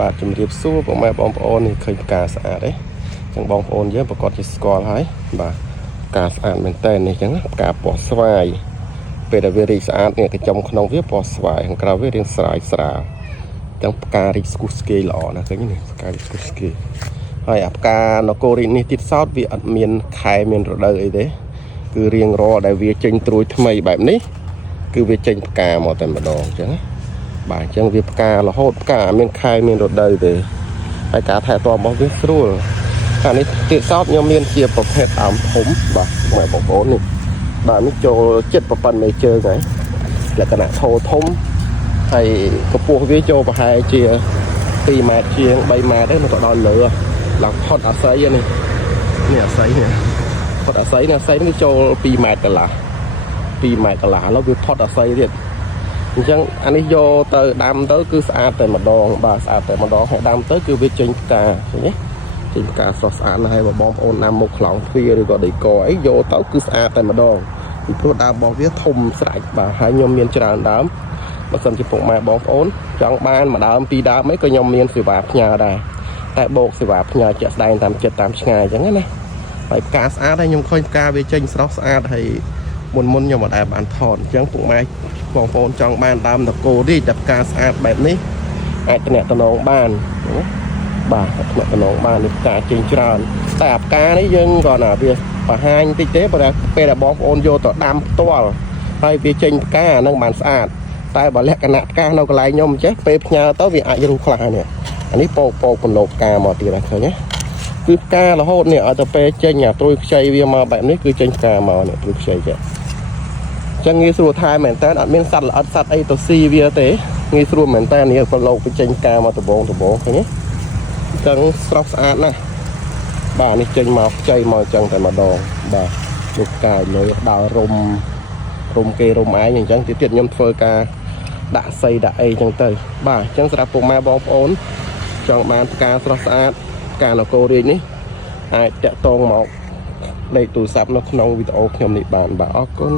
បាទជំរាបសួរពុកម៉ែបងប្អូននេះឃើញផ្កាស្អាតទេចឹងបងប្អូនយើងប្រកាសជាស្គាល់ហើយបាទផ្កាស្អាតមែនតើនេះចឹងផ្កាពណ៌ស្វាយពេលដែលវារីកស្អាតនេះកញ្ចុំក្នុងវាពណ៌ស្វាយខាងក្រៅវារាងស្រាលស្រាលចឹងផ្ការីកស្គុះស្គាយល្អណាស់ឃើញនេះផ្ការីកស្គុះស្គាយហើយអាផ្កានគររីកនេះទៀតសោតវាអត់មានខែមានរដូវអីទេគឺរៀងរាល់ដែលវាចេញត្រួយថ្មីបែបនេះគឺវាចេញផ្កាមកតែម្ដងចឹងបាទអញ្ចឹងវាផ្ការហូតផ្កាមានខែមានរដូវទេហើយការថែទាំរបស់វាស្រួលអានេះទៀតសោតខ្ញុំមានជាប្រភេទដើមធំបាទម៉ែបងប្អូននេះដើមនេះចូលចិត្តប្រព័ន្ធមេជើងហើយលក្ខណៈធោធំហើយកម្ពស់វាចូលប្រហែលជា2ម៉ែត្រជាង3ម៉ែត្រទេនៅទៅដល់លើឡើងផុតអាស័យនេះអាស័យនេះផុតអាស័យនេះអាស័យនេះចូល2ម៉ែត្រកន្លះ2ម៉ែត្រកន្លះឥឡូវវាផុតអាស័យទៀតអញ្ចឹងអានេះយកទៅដាំទៅគឺស្អាតតែម្ដងបាទស្អាតតែម្ដងហើយដាំទៅគឺវាចេញផ្កាឃើញទេចេញផ្កាស្រស់ស្អាតណាស់ហើយបងប្អូនដាំមុខខ្លោងទ្វារឬក៏ដីកអីយកទៅគឺស្អាតតែម្ដងពីព្រោះដើមរបស់វាធំស្រេចបាទហើយខ្ញុំមានច្រើនដើមបើសិនជាពុកម៉ែបងប្អូនចង់បានមួយដើមពីរដើមអីក៏ខ្ញុំមានសេវាផ្ញើដែរតែបូកសេវាផ្ញើជាក់ស្ដែងតាមចិត្តតាមឆ្ងាយអញ្ចឹងណាហើយផ្កាស្អាតហើយខ្ញុំឃើញផ្កាវាចេញស្រស់ស្អាតហើយមុនខ្ញុំមិនដែលបានថតអញ្ចឹងពុកម៉ែបងប្អូនចង់បានដើមនគររីកតែផ្កាស្អាតបែបនេះអាចតំណតំណងបានបាទតំណតំណងបាននេះផ្កាចេញច្រើនតែអាផ្កានេះយើងក៏ណាវាបង្ហាញតិចទេព្រោះពេលដែលបងប្អូនយកទៅដាំផ្ទាល់ហើយវាចេញផ្កាហ្នឹងបានស្អាតតែបើលក្ខណៈផ្កានៅកន្លែងខ្ញុំចេះពេលផ្ញើទៅវាអាចរុះខ្លះនេះអានេះពោកបណ្ដោផ្កាមកទៀតហើយឃើញទេគឺផ្ការហូតនេះឲ្យទៅពេលចេញអាត្រួយខ្ចីវាមកបែបនេះគឺចេញផ្កាមកនេះត្រួយខ្ចីចេះចឹងងាយស្រួលថែមែនតើអត់មានសត្វល្អិតសត្វអីទៅស៊ីវាទេងាយស្រួលមែនតើនេះប្រឡូកបញ្ចេញការមកដបងឃើញទេចឹងស្រស់ស្អាតណាស់បាទនេះចេញមកខ្ចីមកចឹងតែម្ដងបាទលោកកាយលើដល់រុំគេរុំឯងអញ្ចឹងទៀតខ្ញុំធ្វើការដាក់សីដាក់អីចឹងទៅបាទអញ្ចឹងសម្រាប់ពុកម៉ែបងប្អូនចង់បានផ្កាស្រស់ស្អាតផ្កានគររាជនេះអាចតាក់ទងមកលេខទូរស័ព្ទនៅក្នុងវីដេអូខ្ញុំនេះបានបាទអរគុណ